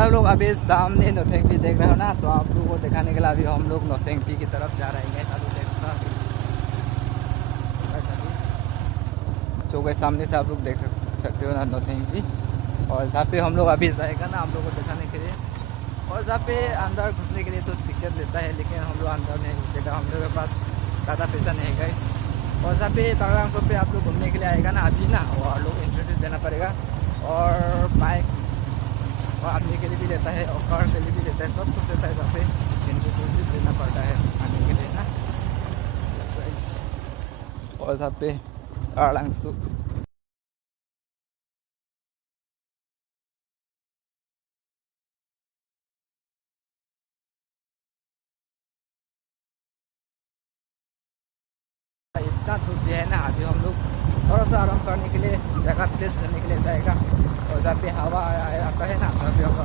सब लोग अभी सामने नौथंगपी देख रहे हो ना, तो आप लोगों को दिखाने के लिए अभी हम लोग नौथंगपी की तरफ जा रहे हैं। जो के सामने से आप लोग देख सकते हो ना नौथंगपी। और जहाँ पे हम लोग अभी जाएगा ना आप लोगों को दिखाने के लिए। और जहाँ पे अंदर घुसने के लिए तो टिकट लेता है, लेकिन हम लोग अंदर नहीं घुसेगा, हम लोग के पास ज़्यादा पैसा नहीं है। और जहाँ पे तारांगपुर पे आप लोग घूमने के लिए आएगा ना अभी ना, और लोग इंट्रोड्यूस देना पड़ेगा। और बाइक और आदमी के लिए भी लेता है और कार के लिए भी लेता है, सब कुछ लेता है। जहाँ पे इंट्रोड्यूस देना पड़ता है आने के लिए ना। और जहाँ पे तारांगसु इतना धूप भी है ना, अभी हम लोग थोड़ा सा आराम करने के लिए, जगह प्लेस करने के लिए जाएगा। और जहाँ पे हवा आता है ना, जहाँ पे हवा